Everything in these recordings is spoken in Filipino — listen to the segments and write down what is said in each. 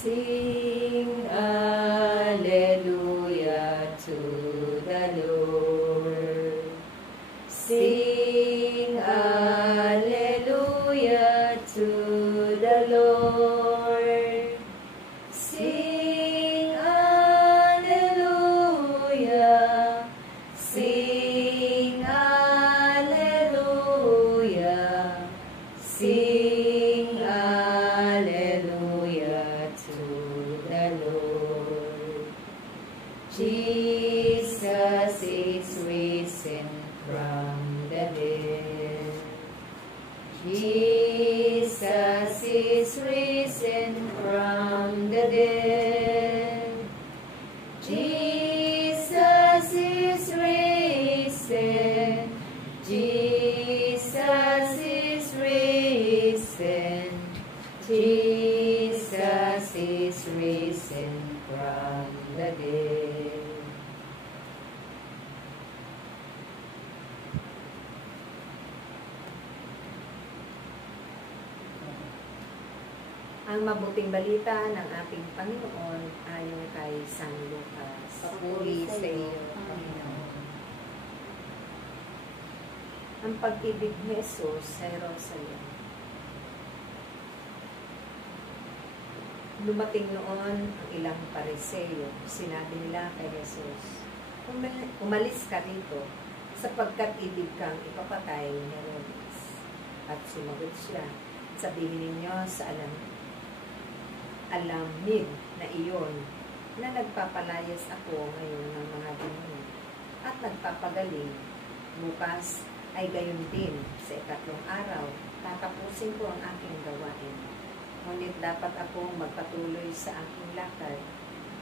Sing Alleluia to the Lord. Sing Alleluia to the Lord. Sing Alleluia. Sing Alleluia. Sing Alleluia to the Lord. Jesus is risen from the dead. Jesus is risen from the dead. Jesus is risen. Jesus is risen. Jesus is risen from the dead. Ang mabuting balita ng ating Panginoon ayon kay San Lucas. Papuri sa iyo, Panginoon. Ang pag-ibig ni Jesus sa Jerusalem. Dumating noon ang ilang Pariseo. Sinabi nila kay Jesus, umalis ka rito sapagkat ibig kang ipapatay ni Herodes. At sumagot siya, sabihin ninyo sa alamid na iyon na nagpapalayas ako ngayon ng mga demonyo at nagpapagaling. Bukas ay gayon din sa ikatlong araw, tatapusin ko ang aking gawain. Ngunit dapat akong magpatuloy sa aking lakad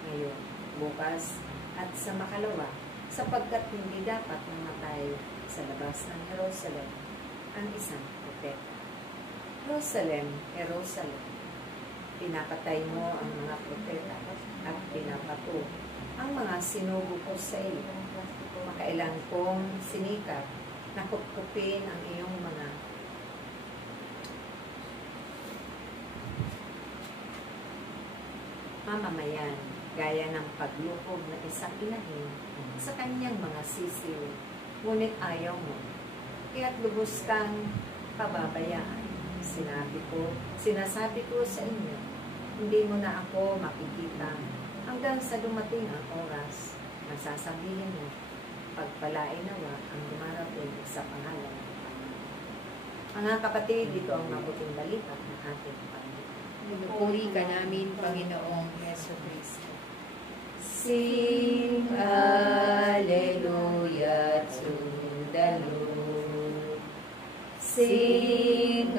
ngayon, bukas at sa makalawa, sapagkat hindi dapat mamatay sa labas ng Jerusalem ang isang propeta. Jerusalem, Jerusalem, pinapatay mo ang mga propeta at pinapato ang mga sinugo ko sa iyo. Makailan kong sinikap na kupkupin ang iyong mga mamamayan, gaya ng pagluhog na isang inahin sa kanyang mga sisiw. Ngunit ayaw mo, kaya't lubos kang pababayaan. Sinasabi ko sa inyo, hindi mo na ako makikita hanggang sa dumating ang oras na sasabihin mo, pagpalain nawa ang dumarating sa pangalan ng Panginoon. Mga kapatid, dito ang mabuting balita ng ating Panginoon. Pinupuri ka namin, Panginoong Yesu Cristo. Sing Alleluia to the Lord. Sing